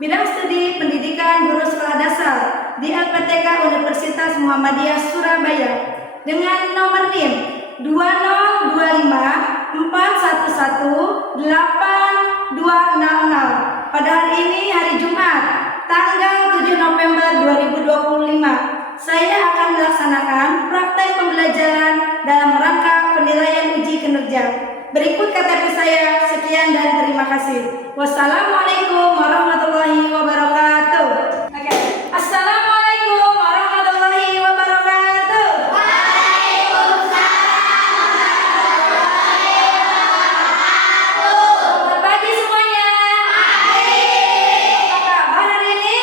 Bidang Studi Pendidikan Guru Sekolah Dasar di LPTK Universitas Muhammadiyah Surabaya dengan nomor NIM 2025411820 pada hari ini, hari Jumat, tanggal 7 November 2025. Saya akan melaksanakan praktek pembelajaran dalam rangka penilaian uji kinerja. Berikut KTP saya. Sekian dan terima kasih. Wassalamualaikum warahmatullahi wabarakatuh. Oke. Assalamualaikum warahmatullahi wabarakatuh. Selamat pagi semuanya. Apa kabar hari ini?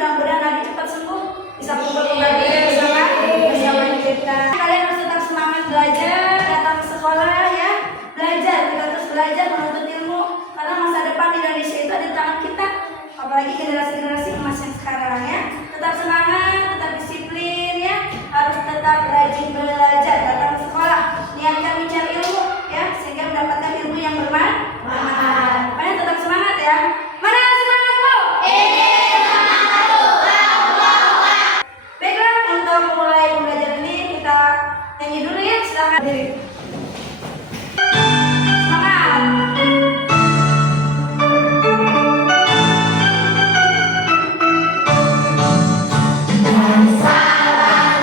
Mudah-mudahan Adi cepat sembuh, bisa kumpul kembali bersama kita. Kalian harus tetap semangat belajar, datang ke sekolah ya, belajar, kita terus belajar menuntut ilmu, karena masa depan Indonesia itu ada di tangan kita, apalagi generasi-generasi emas yang sekarang ya. Tetap semangat, tetap disiplin ya, harus tetap rajin belajar, datang ke sekolah, niatkan mencari ilmu ya, sehingga mendapatkan ilmu yang bermanfaat. Kalian tetap semangat ya. Mana semangat bu? Baiklah, untuk mulai pembelajaran ini kita nyanyi dulu ya, silakan diri. Salam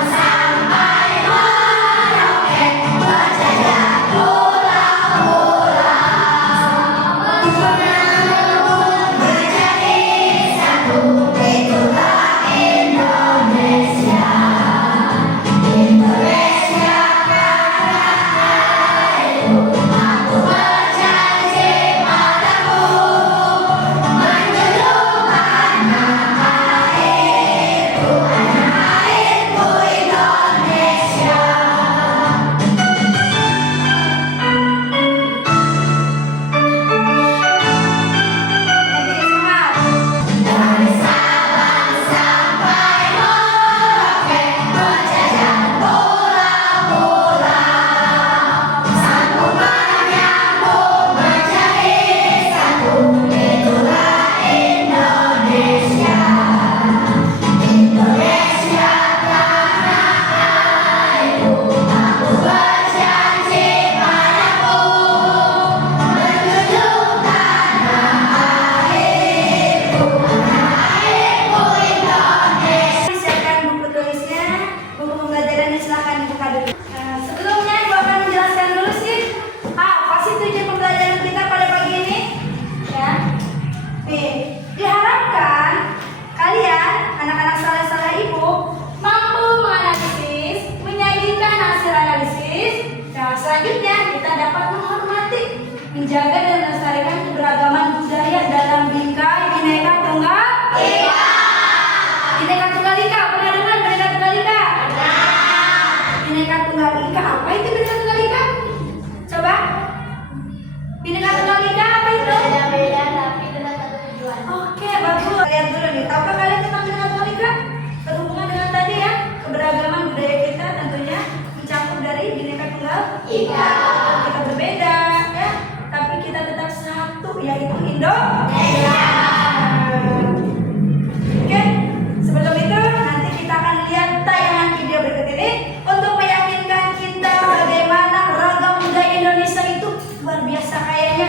sampai Tahukah kalian tentang Bhinneka Tunggal Ika? Berhubungan dengan tadi ya, keberagaman budaya kita tentunya mencakup dari Bhinneka Tunggal Ika. Kita berbeda ya, tapi kita tetap satu, yaitu Indonesia. Oke, sebelum itu nanti kita akan lihat tayangan video berikut ini untuk meyakinkan kita bagaimana ragam budaya Indonesia itu luar biasa kayanya.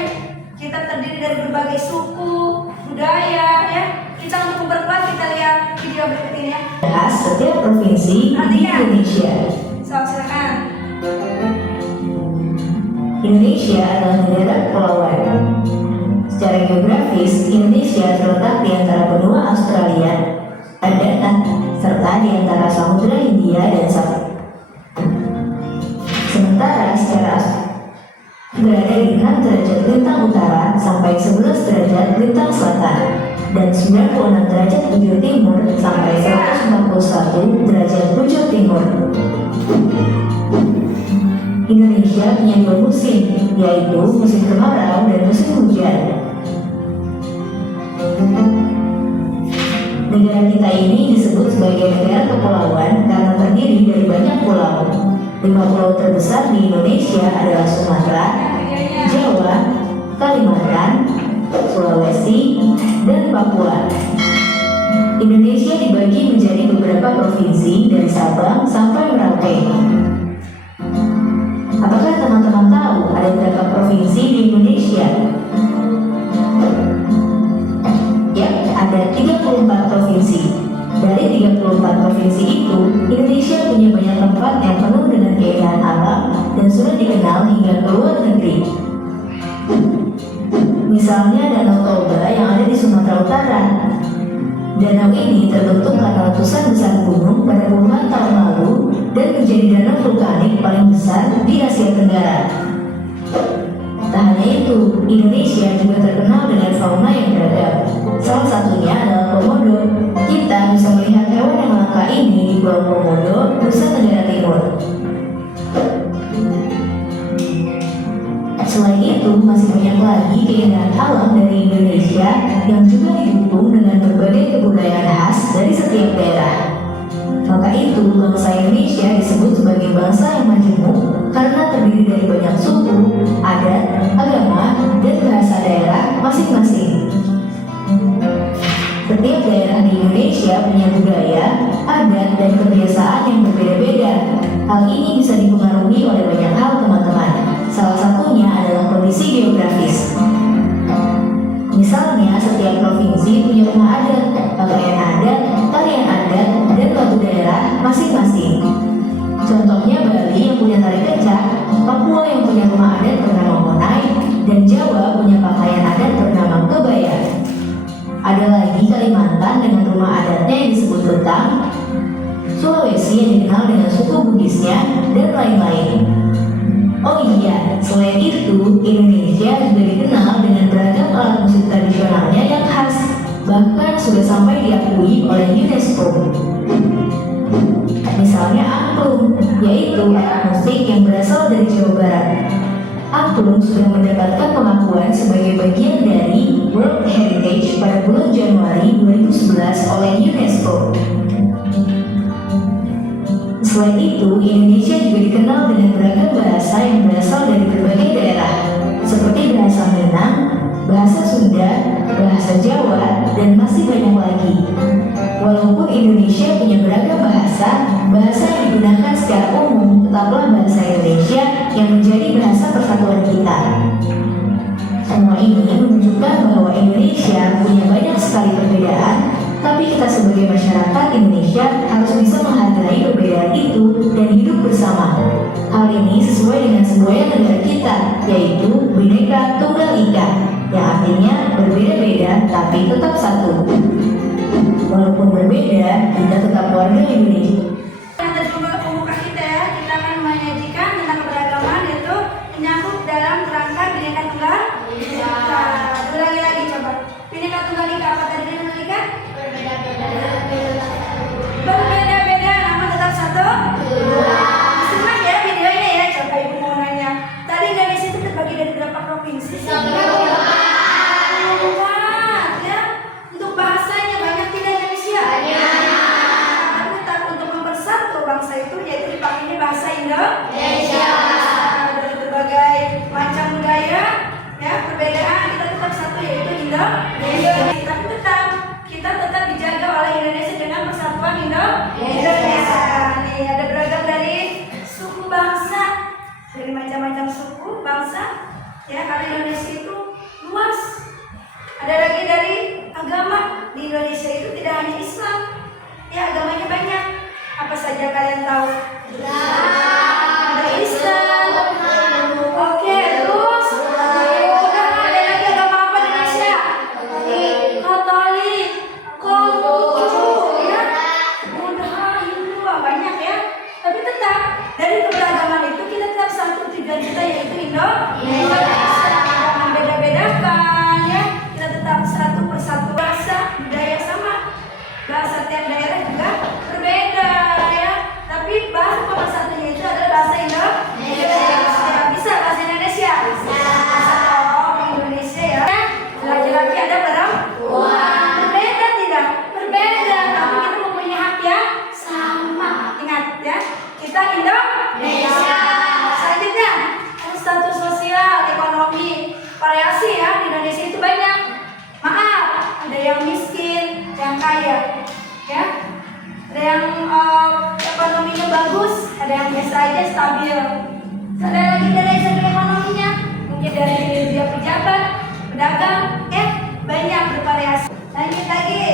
Kita terdiri dari berbagai suku, budaya ya. Kita untuk memperkuat, kita lihat video berikut ini ya. Bahas setiap provinsi di Indonesia. Silakan. Indonesia adalah negara kepulauan. Secara geografis, Indonesia terletak di antara benua Australia dan serta di antara Samudra Hindia dan sementara secara berada di 6 derajat lintang utara sampai 11 derajat lintang selatan dan 96 derajat bujur timur sampai 141 derajat bujur timur. Indonesia punya 2 musim, yaitu musim kemarau dan musim hujan. Negara kita ini disebut sebagai negara kepulauan karena terdiri dari banyak pulau. 5 pulau terbesar di Indonesia adalah Sumatera, Jawa, Kalimantan, Sulawesi, dan Papua. Indonesia dibagi menjadi beberapa provinsi dari Sabang sampai Merauke. Apakah teman-teman tahu ada berapa provinsi di Indonesia? Ya, ada 34 provinsi. Dari 34 provinsi itu, Indonesia punya banyak tempat yang penuh dengan keindahan alam dan sudah dikenal hingga ke luar negeri. Misalnya Danau Toba yang ada di Sumatera Utara. Danau ini terbentuk karena letusan besar gunung pada puluhan tahun lalu dan menjadi danau vulkanik paling besar di Asia Tenggara. Tak hanya itu, Indonesia juga terkenal dengan fauna yang beragam. Salah satunya adalah komodo. Kita bisa melihat hewan yang langka ini di Pulau Komodo, Nusa Tenggara Timur. Selain itu, masih banyak lagi keindahan alam dari Indonesia yang juga didukung dengan berbagai kebudayaan khas dari setiap daerah. Maka itu, bangsa Indonesia disebut sebagai bangsa yang majemuk karena terdiri dari banyak suku, adat, agama, dan bahasa daerah masing-masing. Setiap daerah di Indonesia punya budaya, adat, dan kebiasaan yang berbeda-beda. Hal ini bisa dipengaruhi oleh banyak hal, teman-teman. Salah satunya adalah kondisi geografis. Misalnya, setiap provinsi punya rumah adat, pakaian adat, tarian adat, dan lagu daerah masing-masing. Contohnya Bali yang punya tari kecak, Papua yang punya rumah adat bernama Monai, dan Jawa punya pakaian adat bernama kebaya. Ada lagi Kalimantan dengan rumah adatnya yang disebut Betang, Sulawesi yang dikenal dengan suku Bugisnya, dan lain-lain. Oh iya, selain itu, Indonesia juga dikenal dengan beragam alat musik tradisionalnya yang khas, bahkan sudah sampai diakui oleh UNESCO. Misalnya angklung, yaitu alat musik yang berasal dari Jawa Barat. Angklung sudah mendapatkan pengakuan sebagai bagian dari World Heritage pada bulan Januari 2011 oleh UNESCO. Selain itu, Indonesia juga dikenal dengan beragam bahasa yang berasal dari berbagai daerah, seperti bahasa Minang, bahasa Sunda, bahasa Jawa, dan masih banyak lagi. Walaupun Indonesia punya beragam bahasa, bahasa yang digunakan secara umum tetaplah bahasa Indonesia yang menjadi bahasa persatuan kita. Semua ini menunjukkan bahwa Indonesia punya banyak sekali perbedaan, tapi kita sebagai masyarakat Indonesia harus bisa menghargai perbedaan itu dan hidup bersama. Hal ini sesuai dengan semboyan negara kita, yaitu Bhinneka Tunggal Ika, yang artinya berbeda-beda tapi tetap satu. Walaupun berbeda, kita tetap warga Indonesia. Yang terjumpa pembuka kita akan menyajikan tentang keberagaman, yaitu menyangkut dalam kerangka Bhinneka Tunggal Ika. Ulangi lagi coba. Bhinneka Tunggal Ika apa tadi Bhinneka Ika? Berbeda-beda namun tetap satu. Simak ya videonya ya. Coba ibu mau nanya. Tadi Indonesia itu terbagi dari berapa provinsi sih? Wah, ya. Untuk bahasanya banyak tidak Indonesia. Tapi kita tetap dijaga oleh Indonesia dengan persatuan Indonesia. Nih ada beragam dari suku bangsa, dari macam-macam suku bangsa. Ya, karena Indonesia itu luas. Ada lagi dari agama. Di Indonesia itu tidak hanya Islam. Ya, agamanya banyak. Apa saja kalian tahu? Ada Islam. Oke, terus udah ada lagi agama apa di Indonesia? Katolik, Konghucu, ya. Buddha, Hindu, banyak ya. Tapi tetap dari keberagaman itu kita tetap satu tujuan kita, yaitu Indonesia. Membeda-bedakan ya. Kita tetap satu persatu, bahasa, budaya sama. Bahasa tiap daerah juga berbeda ya. Tapi bahasa pemersatunya itu adalah bahasa Indonesia. Bisa bahasa Indonesia? Bisa. Indonesia ya. Laki-laki ada perempuan. Berbeda tidak? Berbeda. Tapi kita mempunyai hak ya sama. Ingat ya. Kita Indonesia. Selanjutnya ada status sosial, ekonomi, variasi ya. Di Indonesia itu banyak. Maaf, ada yang miskin, yang kaya, ya. Ada yang ekonominya bagus, ada yang biasa aja, stabil. Ada lagi dari segi ekonominya, mungkin dari dia pejabat, pedagang, banyak bervariasi. Lanjut lagi.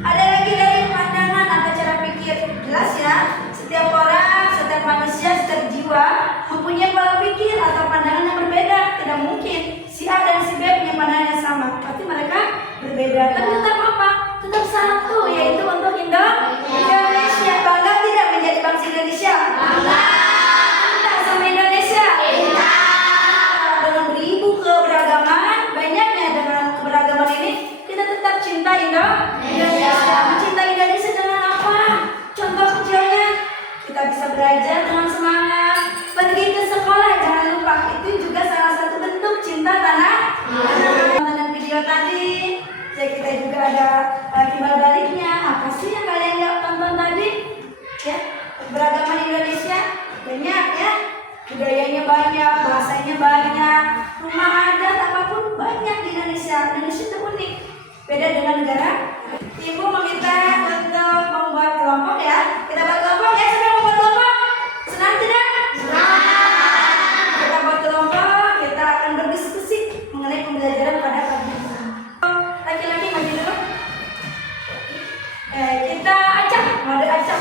Ada lagi dari pandangan atau cara pikir. Jelas ya, setiap orang, setiap manusia, setiap jiwa mempunyai pola pikir atau pandangan yang berbeda. Tidak mungkin si A dan si B punya pandangan yang sama, pasti mereka berbeda. Tapi tetap apa? Tetap satu, yaitu untuk Indonesia. Bangga tidak menjadi bangsa Indonesia? Bangga. Cinta sama Indonesia? Cinta. Dengan beribu keberagaman, banyaknya dengan keberagaman ini, kita tetap cinta Indonesia. Mencintai Indonesia dengan apa? Contoh kecilnya, kita bisa belajar dengan semangat, pergi ke sekolah, jangan lupa. Itu juga salah satu bentuk cinta tanah. Tontonan video tadi, ya kita juga ada timbal baliknya. Apa sih yang kalian lihat tonton tadi? Ya, keberagaman Indonesia banyak ya, budayanya banyak, bahasanya banyak, rumah adat apapun banyak di Indonesia. Indonesia itu unik, beda dengan negara. Ibu meminta untuk membuat kelompok ya. Kita buat kelompok ya. Siapa yang membuat kelompok? Senang tidak? Senang. Kita buat kelompok, kita akan berdiskusi mengenai pembelajaran pada pagi ini. Laki-laki maju dulu. Kita acak, mode acak.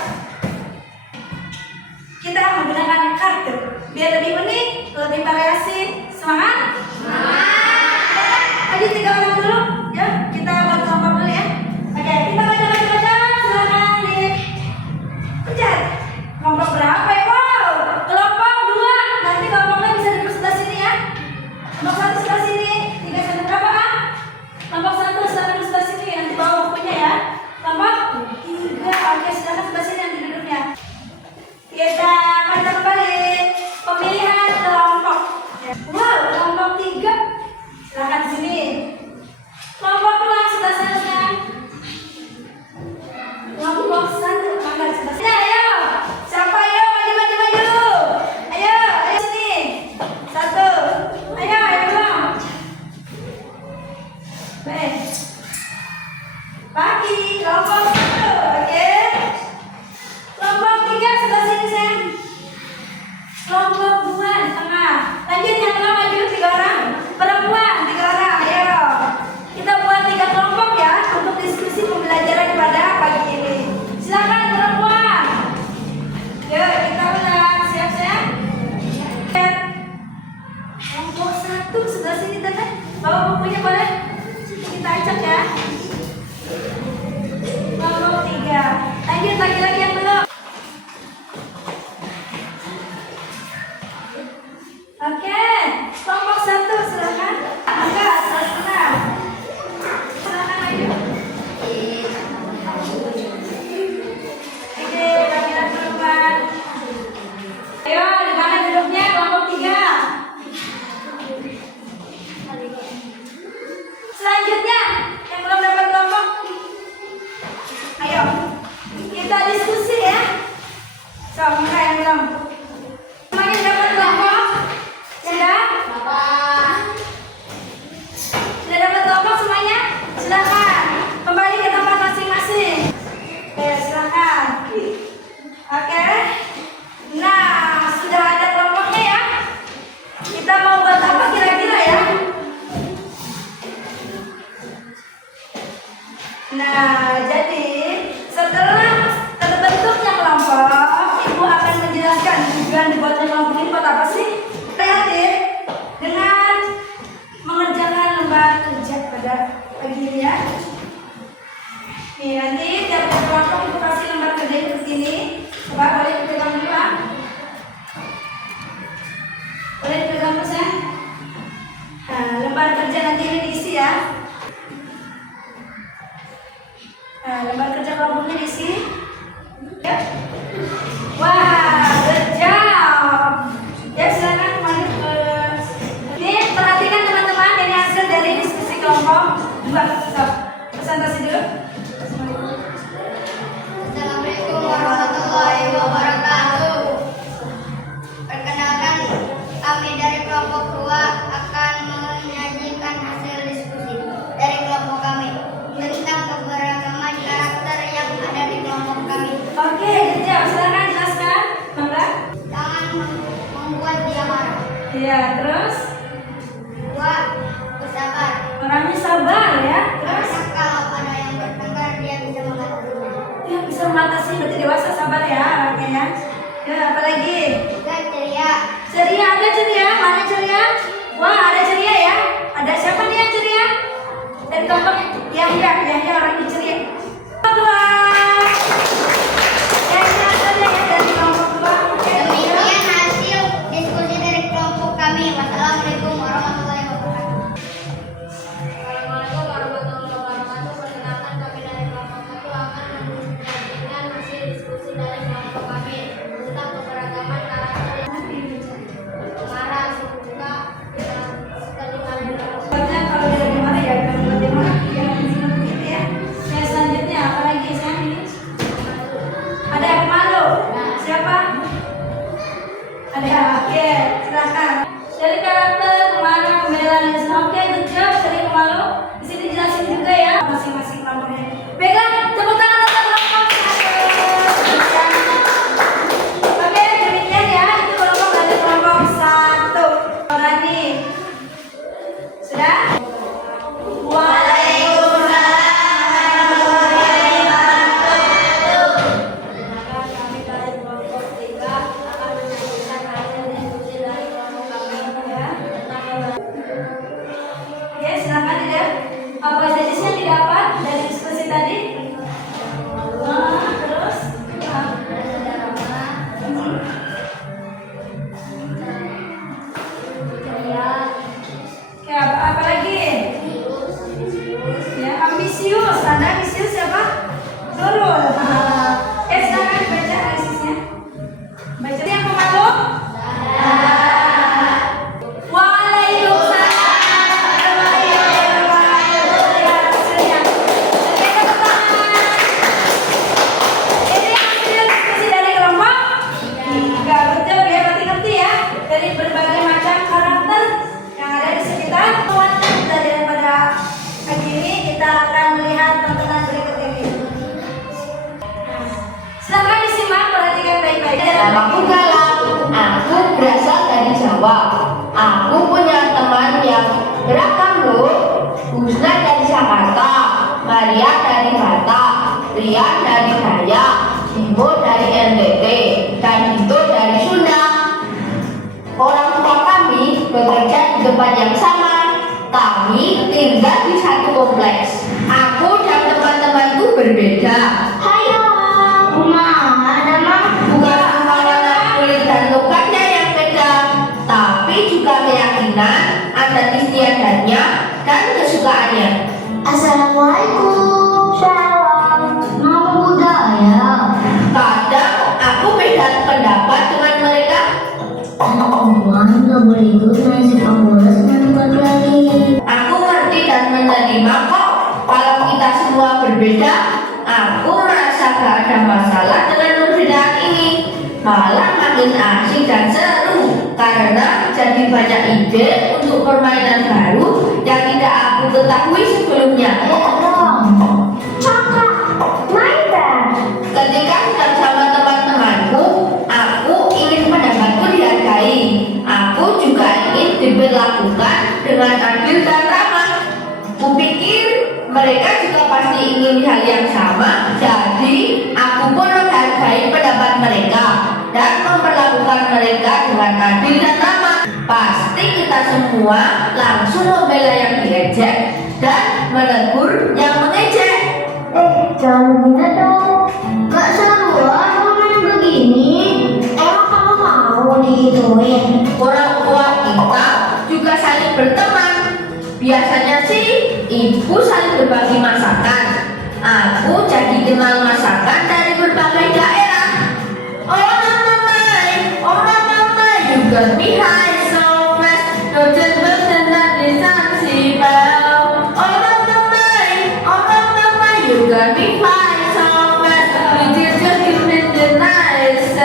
Kita menggunakan kartu biar lebih unik, lebih variasi. Semangat? Semangat. Ayo 3 orang dulu, ya. Kita buat kelompok dulu ya. Oke, kita baca. Silakan di pencet. Kelompok berapa ya? Wow, kelompok 2. Nanti kelompoknya bisa duduk sebelah sini ya. Kelompok 1 sebelah sini. 3 sampai berapa ah? Kelompok 1 silakan duduk sebelah sini. Nanti bawa bukunya ya. Kelompok 3. Oke, silakan sebelah sini nanti duduknya. Kita baca kembali pemilihan kelompok. Wow, kelompok 3. Silakan sini. Kelompok 2 sebelah sana. Kelompok 1 mangga sebelah sini. Ayo, siapa ayo maju. Ayo sini. 1. Ayo belum. Baik. Pagi kelompok 1. Oke. Kelompok 3 sebelah sini sayang. Kelompok 2 di tengah. Lanjut yang tengah maju 3 orang. Perempuan 3 orang. Ayo. Kita buat 3 kelompok ya untuk diskusi pembelajaran pada pagi ini. Silakan perempuan. Yuk kita ulang. Siap-siap. Kelompok 1 sebelah sini teteh. Bawa bukunya boleh. Kita acak ya. Nah, jadi setelah terbentuknya kelompok, Ibu akan menjelaskan tujuan dibuatnya kelompok ini buat apa sih? Kreatif dengan mengerjakan lembar kerja pada pagi ini ya. Nih, nanti tiap kelompok Ibu kasih lembar kerja seperti ini. Coba boleh dipegang dulu ah. Boleh dipegang terus ya. Nah, lembar kerja nanti ini diisi ya. Nah, lembar kerja kelompoknya diisi. Ya. Wah, good job. Ya, silakan kembali ke. Ini perhatikan teman-teman, ini hasil dari diskusi kelompok. Presentasi dulu. Assalamualaikum warahmatullahi wabarakatuh. Perkenalkan, kami dari kelompok 2 akan menyajikan hasil diskusi dari kelompok kami tentang keberagaman karakter yang ada di kelompok kami. Oke, good job. Silakan jelaskan. Bangga. Jangan membuat dia marah. Iya, terus 2. Bersabar. orangnya sabar ya. Terus Karena kalau ada yang bertengkar dia bisa mengatasinya. ya bisa mengatasi, berarti dewasa sabar ya orangnya ya. Ya, apalagi? 3. Ceria. Ceria, ada ceria? Mana ceria? Wah, ada ceria ya. Ada siapa nih yang ceria? Dari kelompok Yahya orangnya ceria. Kedua. Yahya saja ya dari kelompok 2. Oke, Demikian hasil diskusi dari kelompok kami. Wassalamualaikum warahmatullahi wabarakatuh. Assalamualaikum warahmatullahi wabarakatuh. Perkenalkan, kami dari kelompok 1 akan menyajikan hasil diskusi dari kelompok kami tentang keberagaman karakter yang marah, suka, dan sekelima lainnya. Soalnya kalau dia lagi marah ya jangan lebih marah, jangan begitu ya. Yang selanjutnya apa lagi saya ini? Ada pemalu. Siapa? Ada. Oke, silakan. Dari karakter pemalu, pembelaan. Oke, good job. Dari pemalu. Di sini jelasin juga ya masing-masing kelompoknya. Pegang, tepuk tangan untuk kelompok 1. Oke, demikian ya. Itu kelompok dari kelompok 1. Berani. Sudah? Kami dari kelompok 3 akan menyajikan hasil diskusi dari kelompok kami tentang Oke, silakan ya. Apa saja sih yang didapat dari diskusi tadi? Terus? Oke, apa lagi? Ya, ambisius. Ada ambisius siapa? Nurul. Silakan baca analisisnya. Baca yang pemalu. Waalaikumsalam warahmatullahi wabarakatuh. Oke, tepuk tangan. Ini hasil diskusi dari kelompok 3. Betul ya, ngerti ya. Dari berbagai macam karakter yang ada di sekitar kawasan daripada pagi ini kita akan melihat tontonan berikut ini. Silakan disimak, perhatikan baik-baik. Namaku Galang, aku berasal dari Jawa. Aku punya teman yang beragam loh. Husna dari Jakarta, Maria dari Batak, Rian dari Dayak, Bimo dari NTT, dan Dito dari Sunda. Orang tua kami bekerja di tempat yang sama. Kami tinggal di satu kompleks. Aku dan teman-temanku berbeda. Hai ada mah bukan cuma warna kulit dan logatnya yang beda, tapi juga keyakinan, adat istiadatnya, dan kesukaannya. Assalamualaikum. Shalom. Nama budaya. Kadang aku beda pendapat dengan mereka. Perempuan nggak boleh ikut naik sepak bola dengan laki-laki. Aku ngerti dan menerima kok. Kalau kita semua berbeda, aku merasa gak ada masalah dengan perbedaan ini. Malah makin asik dan seru karena jadi banyak ide untuk permainan baru yang tidak aku ketahui sebelumnya. Cakap. Main deh. Ketika sedang sama teman-temanku, aku ingin pendapatku dihargai. Aku juga ingin diperlakukan dengan adil dan ramah. Kupikir mereka juga pasti ingin hal yang sama, jadi aku pun menghargai pendapat mereka dan memperlakukan mereka dengan adil dan ramah. Pasti kita semua langsung membela yang diejek dan menegur yang mengejek. Jangan begini dong. Gak seru kamu main begini. Emang kamu mau digituin? Orang tua kita juga saling berteman. Biasanya sih ibu saling berbagi masakan. Aku jadi kenal masakan dari berbagai daerah. Oh mama, you got me high so fast. No just better not sensible. Oh mama, you got me fly so fast. We just give me the nice.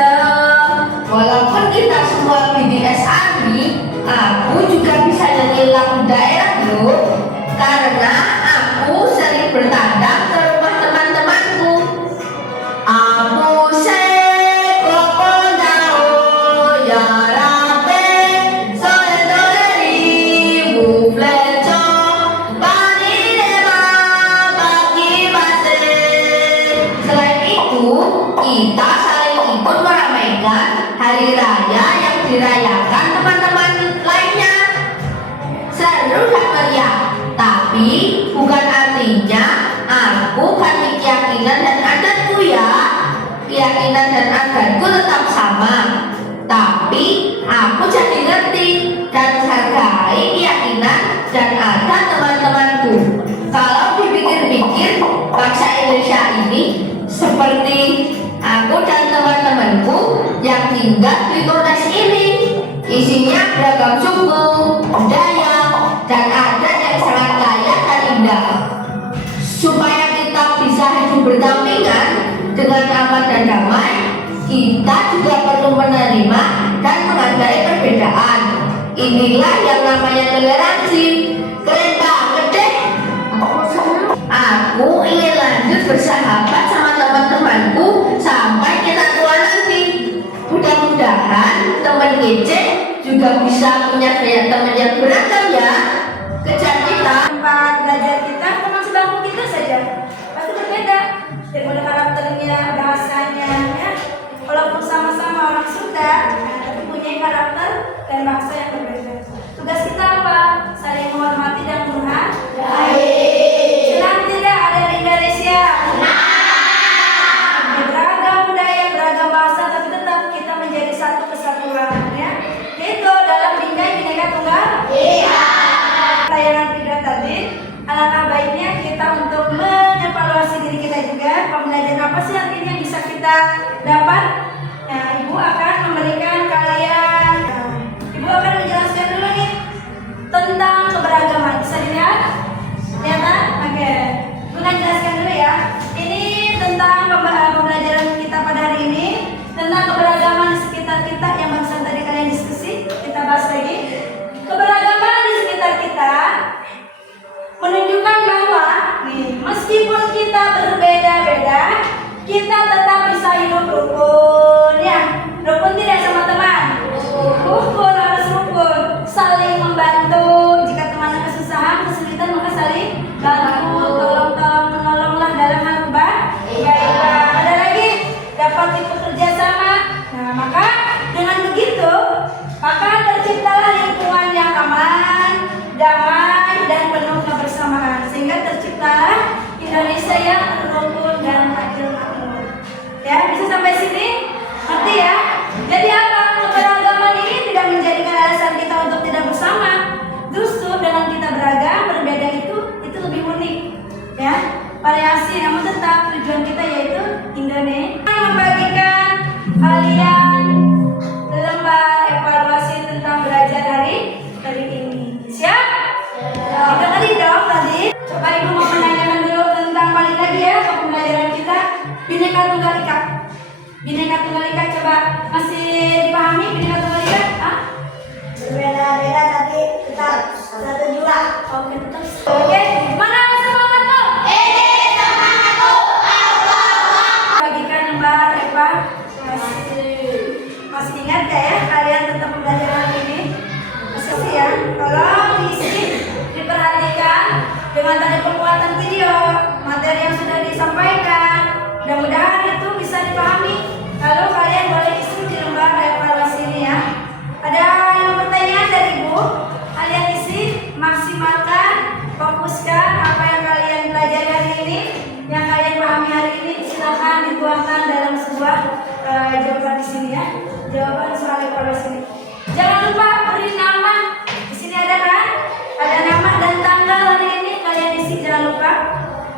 Walaupun kita semua BTS ARMY, aku juga bisa nyanyi lagu daerah loh. Karena aku sering bertandang ke rumah teman-temanku. Aku sekopondao ya rape soledori bufleco panirema bagi base. Selain itu, kita saling ikut meramaikan hari raya yang dirayakan teman-teman lainnya. Seru dan meriah, tapi bukan artinya aku ganti keyakinan dan adatku ya. Keyakinan dan adatku tetap sama, tapi aku jadi ngerti dan menghargai keyakinan dan adat teman-temanku. Kalau dipikir-pikir, bangsa Indonesia ini seperti aku dan teman-temanku yang tinggal di kota ini. Isinya beragam suku, budaya, dan adat yang sangat kaya dan indah. Supaya kita bisa hidup berdampingan dengan aman dan damai, kita juga perlu menerima dan menghargai perbedaan. Inilah yang namanya toleransi. Keren banget deh. Aku ingin lanjut bersahabat sama teman-temanku sampai kita tua nanti. Mudah-mudahan teman kece juga bisa punya gaya teman yang beragam ya. Kejar kita. Tempat belajar kita, teman sebangku kita saja pasti berbeda. Dari karakternya, bahasanya, ya. Walaupun sama-sama orang Sunda, tapi punya karakter dan bahasa yang berbeda. Tugas kita apa? Saling menghormati dan menghargai. Senang tidak ada di Indonesia? Beragam budaya, beragam bahasa, tapi tetap kita menjadi satu kesatuan, ya. Itu dalam Bingkai Bhinneka Tunggal Ika. Layanan tiga tadi, alangkah baiknya kita untuk mengevaluasi diri kita juga. Pembelajaran apa sih hari ini yang bisa kita dapat? Nah, Ibu akan memberikan kalian, Ibu akan menjelaskan dulu nih tentang keberagaman. Bisa dilihat? Lihat kan? Oke. Ibu akan jelaskan dulu ya. Ini tentang pembelajaran kita pada hari ini, tentang keberagaman di sekitar kita yang barusan tadi kalian diskusi. Kita bahas lagi. Keberagaman di sekitar kita menunjukkan bahwa meskipun kita berbeda-beda, kita tetap bisa hidup rukun, ya. Rukun tidak sama teman? Rukun, harus rukun. Saling membantu. Jika teman ada kesusahan, kesulitan, maka saling bantu. Tolong menolonglah dalam hal kebaikan. Ada lagi, dapat ikut kerjasama. Nah, maka dengan begitu, maka terciptalah lingkungan yang aman, damai, dan penuh kebersamaan. Sehingga terciptalah Indonesia yang rukun dan adil makmur. Ya, bisa sampai sini? Ngerti ya? Jadi apa? Keberagaman ini tidak menjadikan alasan kita untuk tidak bersama. Justru dengan kita beragam, berbeda itu lebih unik. Ya, variasi, namun tetap tujuan kita yaitu Indonesia. Membagikan kalian lembar evaluasi tentang belajar hari ini. Siap? Kita tadi dong tadi. Coba Ibu mau menanyakan dulu tentang balik lagi ya ke pembelajaran kita Bhinneka Tunggal Ika. Bhinneka Tunggal Ika coba masih dipahami Bhinneka Tunggal Ika? Berbeda-beda tapi tetap satu jua. Oke, tetap. Oke, mana semangat lo? Semangat lo. Bagikan lembar Eva. Masih ingat gak ya kalian tentang pembelajaran ini? Masih ya? Tolong diisi, diperhatikan dengan tadi penguatan video materi yang sudah disampaikan. jawaban di sini ya. Jawaban soal evaluasi ini. Jangan lupa beri nama. Di sini ada kan? Ada nama dan tanggal hari ini kalian isi, jangan lupa.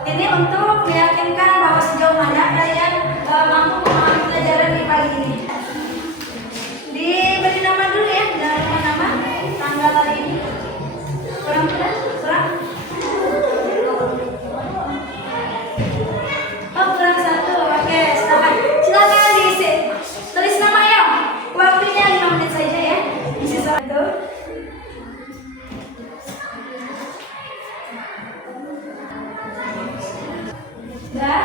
Ini untuk meyakinkan bahwa sejauh mana kalian mampu memahami pelajaran di pagi ini. Diberi nama dulu ya, jangan lupa nama, tanggal hari ini. Kurang? Oh, kurang satu. Oke, silakan diisi. Tulis nama ya. Waktunya 5 menit saja ya. Isi soal itu. Sudah?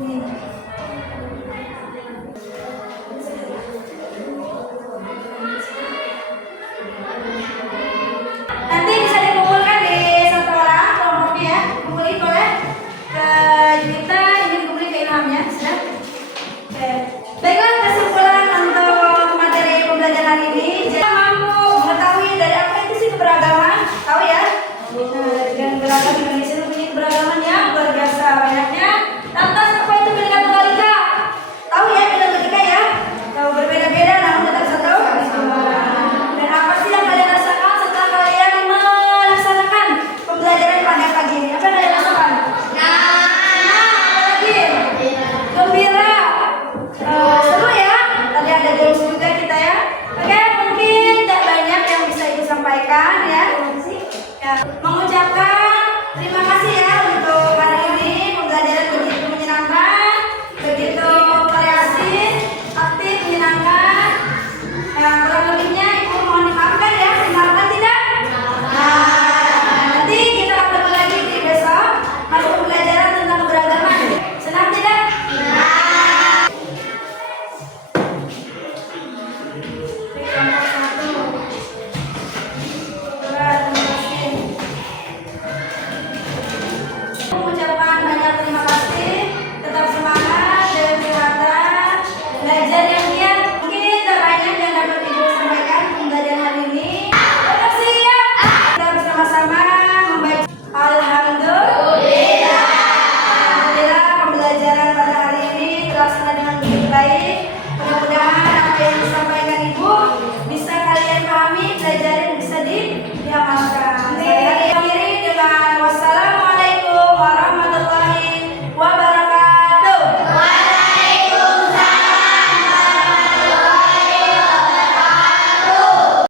Nih. Nanti bisa dikumpulkan di satu orang kelompoknya ya. Kumpulin boleh ke Junita, ini dikumpulin ke Ilham ya. Sudah? Oke. Baiklah, kesimpulan untuk materi pembelajaran hari ini. Jika mampu mengetahui dari apa itu sih keberagaman, tahu ya? Dengan beragam Indonesia mempunyai keberagaman yang luar biasa banyaknya. Lantas apa itu Bhinneka Tunggal Ika? Tahu ya Bhinneka Tunggal Ika ya? Tahu berbeda-beda namun tetap satu. Dan apa sih yang kalian rasakan setelah kalian melaksanakan pembelajaran pada pagi ini? Apa yang kalian rasakan? Apalagi? Gembira. Seru ya? Tadi ada games juga kita ya. Oke, mungkin tidak banyak yang bisa ibu sampaikan ya. Ya.